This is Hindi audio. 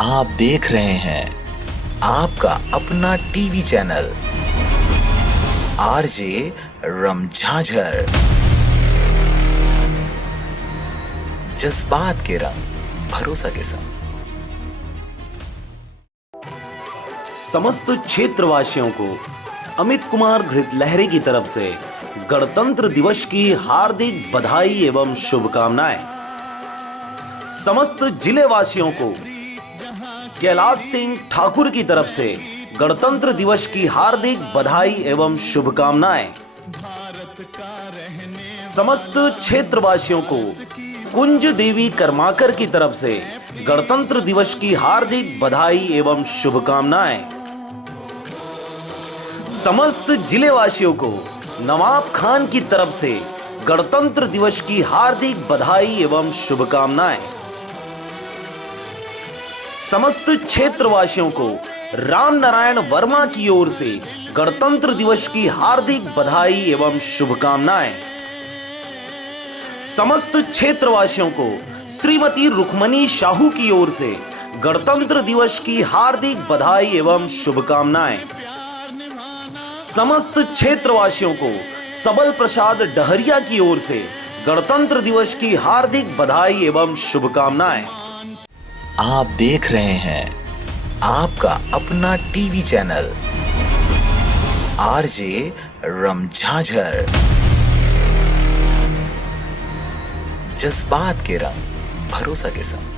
आप देख रहे हैं आपका अपना टीवी चैनल आरजे रमझाझर। जज्बात के रंग भरोसा के संग। समस्त क्षेत्रवासियों को अमित कुमार घृतलहरी की तरफ से गणतंत्र दिवस की हार्दिक बधाई एवं शुभकामनाएं। समस्त जिले वासियों को कैलाश सिंह ठाकुर की तरफ से गणतंत्र दिवस की हार्दिक बधाई एवं शुभकामनाएं। समस्त क्षेत्रवासियों को कुंज देवी कर्माकर की तरफ से गणतंत्र दिवस की हार्दिक बधाई एवं शुभकामनाएं। समस्त जिले वासियों को नवाब खान की तरफ से गणतंत्र दिवस की हार्दिक बधाई एवं शुभकामनाएं। समस्त क्षेत्रवासियों को राम नारायण वर्मा की ओर से गणतंत्र दिवस की हार्दिक बधाई एवं शुभकामनाएं। समस्त क्षेत्रवासियों को श्रीमती रुक्मणी साहू की ओर से गणतंत्र दिवस की हार्दिक बधाई एवं शुभकामनाएं। समस्त क्षेत्रवासियों को सबल प्रसाद डहरिया की ओर से गणतंत्र दिवस की हार्दिक बधाई एवं शुभकामनाएं। आप देख रहे हैं आपका अपना टीवी चैनल आरजे रमझाझर। जज्बात के रंग भरोसा के संग।